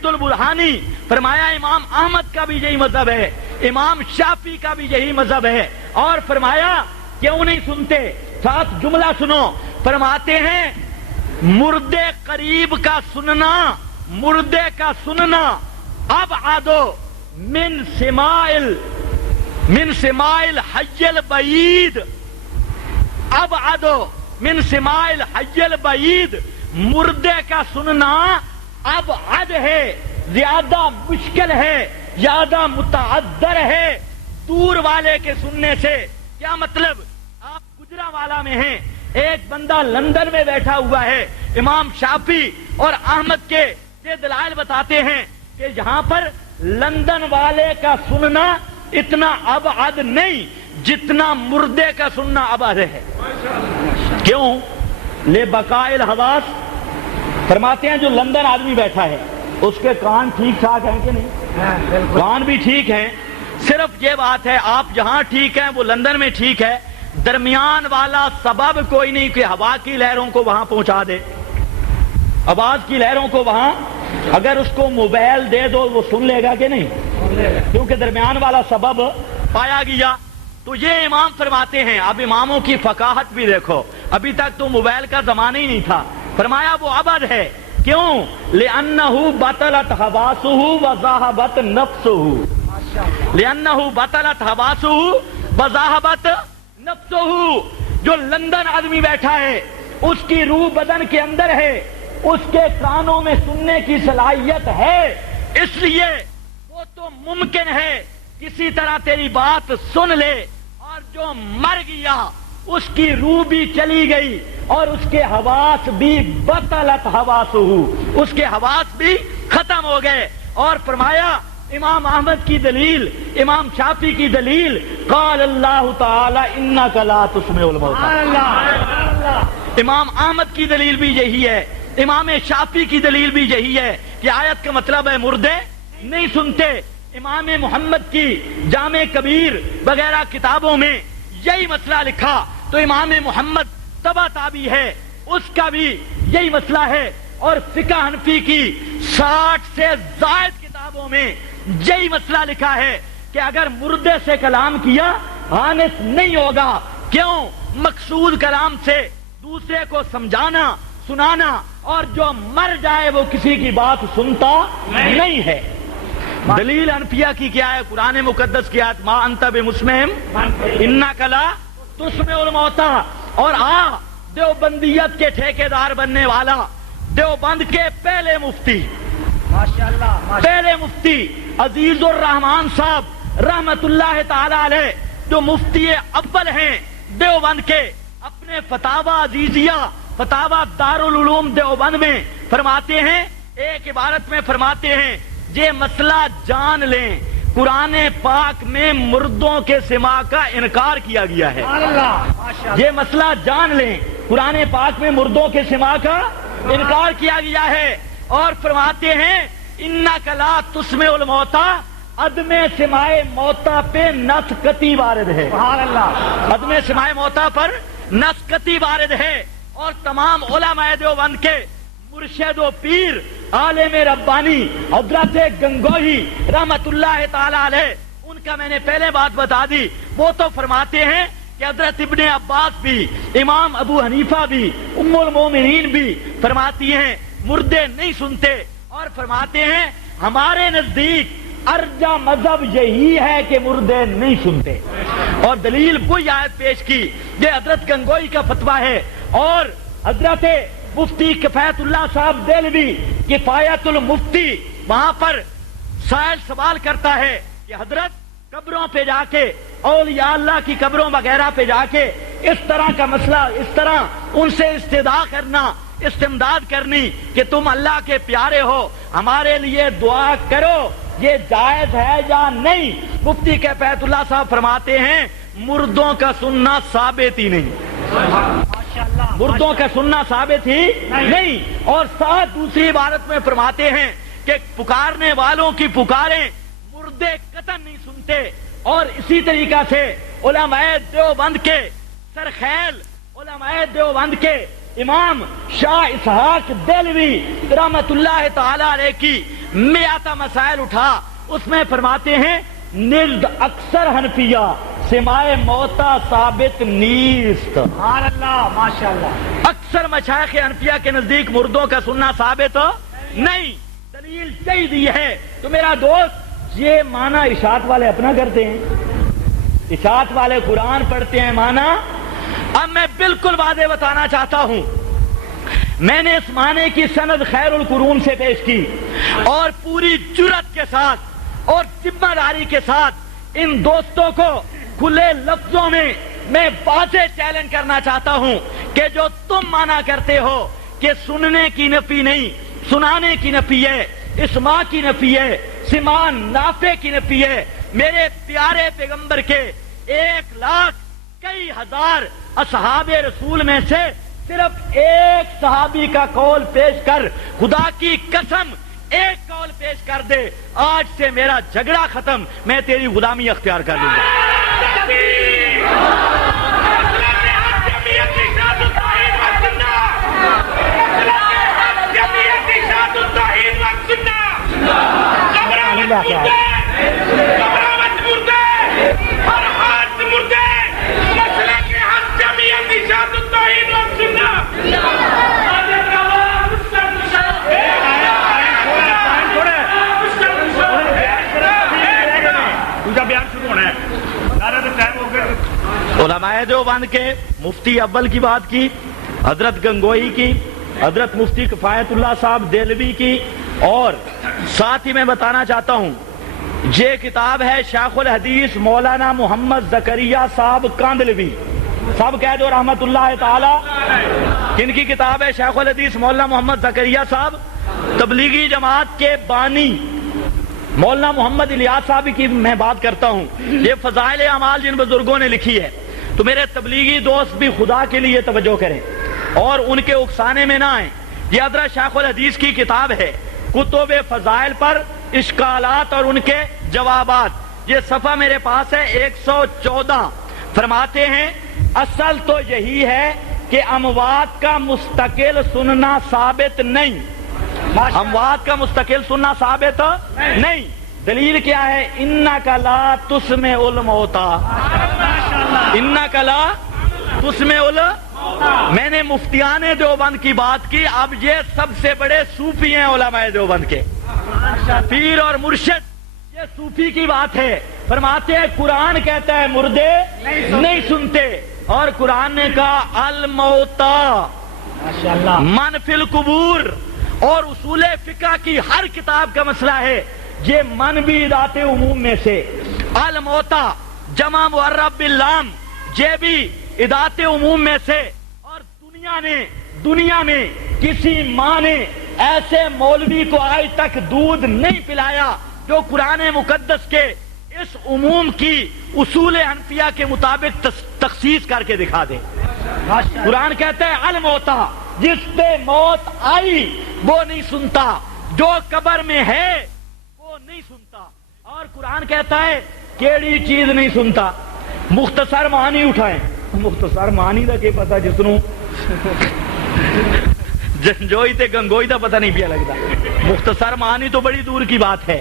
मुगीत बुरहानी, फरमाया इमाम अहमद का भी यही मजहब है, इमाम शाफी का भी यही मजहब है। और फरमाया क्यों नहीं सुनते, साथ जुमला सुनो, फरमाते हैं मुर्दे करीब का सुनना, मुर्दे का सुनना अब आदो मिन सिमाइल हज्जल बईद, अब आदो मिन सिमाइल हज्जल बईद, मुर्दे का सुनना अब अद है, ज्यादा मुश्किल है, ज्यादा मुतअद्दर है दूर वाले के सुनने से। क्या मतलब, आप गुजरावाला में हैं, एक बंदा लंदन में बैठा हुआ है, इमाम शाफी और अहमद के ये दलाइल बताते हैं कि जहां पर लंदन वाले का सुनना इतना अबअद नहीं जितना मुर्दे का सुनना अबअद है। क्यों? ले बकाइल हवास, फरमाते हैं जो लंदन आदमी बैठा है उसके कान ठीक ठाक हैं कि नहीं? कान भी ठीक हैं, सिर्फ ये बात है आप जहां ठीक हैं वो लंदन में ठीक है, दरमियान वाला सबब कोई नहीं कि हवा की लहरों को वहां पहुंचा दे, आवाज की लहरों को वहां, अगर उसको मोबाइल दे दो वो सुन लेगा कि नहीं? क्योंकि दरमियान वाला सबब पाया गया। तो ये इमाम फरमाते हैं, अब इमामों की फकाहत भी देखो, अभी तक तो मोबाइल का जमाना ही नहीं था, फरमाया वो अबद है। क्यों? लिअन्नहु बतलत हवासुहु व ज़ाहबत नफ्सुहु, लिअन्नहु बतलत हवासुहु व ज़ाहबत नफ्सुहु। जो लंदन आदमी बैठा है उसकी रूह बदन के अंदर है, उसके कानों में सुनने की सलाहियत है, इसलिए वो तो मुमकिन है किसी तरह तेरी बात सुन ले, और जो मर गया उसकी रूह भी चली गई और उसके हवास भी बतलत हवासुहु, उसके हवास भी खत्म हो गए। और फरमाया इमाम अहमद की दलील, इमाम शाफी की दलील, क़ाल अल्लाहु तआला इन्नका ला तुस्मिउल मौता। इमाम अहमद की दलील भी यही है, इमाम शाफी की दलील भी यही है कि आयत का मतलब है मुर्दे नहीं सुनते। इमाम मोहम्मद की जामे कबीर वगैरह किताबों में यही मसला लिखा, तो इमाम मोहम्मद तबा ताबी है, उसका भी यही मसला है। और फिक़ह हनफी की 60 से ज़ायद किताबों में यही मसला लिखा है कि अगर मुर्दे से कलाम किया हानिस नहीं होगा। क्यों? मकसूद कलाम से दूसरे को समझाना, सुनाना, और जो मर जाए वो किसी की बात सुनता नहीं है। दलील अनफिया की क्या है? कुरान मुकद्दस की आयत मा अंत बिमुस्मिम इन्नका ला तुस्मिउल मौता। और देवबंदियत के ठेकेदार बनने वाला, देवबंद के पहले मुफ्ती, माशाअल्लाह, पहले मुफ्ती अजीजुर रहमान साहब रहमतुल्लाह ताला अलैह, जो मुफ्ती अव्वल हैं देवबंद के, अपने फतावा अजीजिया, फतावा दारुल उलूम देवबंद में फरमाते हैं, एक इबारत में फरमाते हैं, ये मसला जान लें, कुरान पाक में मुर्दों के सिमा का इनकार किया गया है। ये मसला जान लें, कुरान पाक में मुर्दों के सिमा का इनकार किया गया है। और फरमाते हैं इन्नका ला तुस्मिउल मौता, अदमे सिमाए मौता पे नस्कती वारिद है, अदमे सिमाए मौता पर नस्कती वारिद है। और तमाम उलमाए देवबंद के मुर्शिद व पीर आलिम रब्बानी हजरत गंगोही रहमतुल्लाह ताला अलैह, उनका मैंने पहले बात बता दी, वो तो फरमाते हैं कि हजरत इब्ने अब्बास भी, इमाम अबू हनीफा भी, उम्मुल मोमिनीन भी फरमाती हैं मुर्दे नहीं सुनते। और फरमाते हैं हमारे नजदीक अर्जा मजहब यही है कि मुर्दे नहीं सुनते। और दलील कोई आयत पेश की, ये हजरत गंगोही का फतवा है। और हजरत मुफ्ती किफायतुल्लाह साहब देलवी किफायतुल मुफ्ती, वहां पर साइल सवाल करता है कि हजरत कब्रों पे जाके, औलिया अल्लाह की कब्रों वगैरह पे जाके इस तरह का मसला, इस तरह उनसे इस्तिदा करना, इस्तिमदाद करनी कि तुम अल्लाह के प्यारे हो, हमारे लिए दुआ करो, ये जायज है या नहीं? मुफ्ती किफायतुल्लाह साहब फरमाते हैं मुर्दों का सुनना साबित ही नहीं, मुर्दों का सुनना साबित ही नहीं। और साथ दूसरी इबारत में फरमाते हैं कि पुकारने वालों की पुकारें मुर्दे कतन नहीं सुनते। और इसी तरीका से उलमाए देवबंद के सरखैल, उलमाए देवबंद के इमाम शाह इसहाक देलवी रहमतुल्लाह ताला अलैह की میاتا مسائل اٹھا، اس میں فرماتے ہیں نرد اکثر حنفیہ سمائے موتا ثابت نیست. سبحان اللہ، ماشاء اللہ. اکثر مشائخ حنفیہ کے نزدیک مردوں کا سننا ثابت نہیں. دلیل صحیح دی ہے. تو میرا دوست یہ معنی اشاعت والے اپنا کرتے ہیں، اشاعت والے قرآن پڑھتے ہیں معنی. اب میں بالکل واضح بتانا چاہتا ہوں، میں نے اس معنی کی سند خیر القرون سے پیش کی اور پوری جرأت کے ساتھ اور ذمہ داری کے ساتھ ان دوستوں کو کھلے لفظوں میں واضح چیلنج کرنا چاہتا ہوں کہ جو تم مانا کرتے ہو کہ سننے کی نفی نہیں، سنانے کی نفی ہے، اسماع کی نفی ہے، سماع نافع کی نفی ہے. میرے پیارے پیغمبر کے 1 لاکھ کئی ہزار اصحاب رسول میں سے صرف ایک صحابی کا قول پیش کر، خدا کی قسم ایک قول پیش کر دے، آج سے میرا جھگڑا ختم، میں تیری غلامی اختیار کر لوں گا. علماء دیوبند کے مفتی اول کی بات کی، حضرت گنگوئی کی، حضرت مفتی کفایت اللہ صاحب دہلوی کی، اور ساتھ ہی میں بتانا چاہتا ہوں یہ کتاب ہے شیخ الحدیث مولانا محمد زکریا صاحب کاندلوی، سب کہہ دو رحمت اللہ تعالی. کن کی کتاب ہے؟ شیخ الحدیث مولانا محمد زکریا صاحب. تبلیغی جماعت کے بانی مولانا محمد الیاس صاحب کی میں بات کرتا ہوں. یہ فضائل اعمال جن بزرگوں نے لکھی ہے، تو میرے تبلیغی دوست بھی خدا کے لیے توجہ کریں اور ان کے اکسانے میں نہ آئیں. یہ حضرت شیخ الحدیث کی کتاب ہے کتب فضائل پر اشکالات اور ان کے جوابات. یہ صفحہ میرے پاس ہے 114. فرماتے ہیں اصل تو یہی ہے کہ اموات کا مستقل سننا ثابت نہیں، اموات کا مستقل سننا ثابت نہیں. دلیل کیا ہے؟ انک لا تسمع الموتى، انک لا تسمع الموتى. میں نے مفتیان دیوبند کی بات کی، اب یہ سب سے بڑے صوفی ہیں علماء دیوبند کے، پیر اور مرشد. یہ صوفی کی بات ہے. فرماتے ہیں قرآن کہتا ہے مردے نہیں سنتے، اور قرآن نے کہا الموتى من فی القبور. اور اصول فقہ کی ہر کتاب کا مسئلہ ہے یہ من بھی ذات عموم میں سے. الموتى جمع معرب باللام، یہ بھی ذات عموم میں سے. اور دنیا میں کسی ماں نے ایسے مولوی کو آج تک دودھ نہیں پلایا جو قرآن مقدس کے اس عموم کی اصول حنفیہ کے مطابق تخصیص کر کے دکھا دے. قرآن کہتا ہے الموتى، جس پہ موت آئی وہ نہیں سنتا، جو قبر میں ہے وہ نہیں سنتا. اور قرآن کہتا ہے کیڑی چیز نہیں سنتا. مختصر معنی اٹھائیں، مختصر معنی دا کہ پتا جس نو جنجوئی تے گنگوئی دا پتہ نہیں پیا لگتا. مختصر معنی تو بڑی دور کی بات ہے.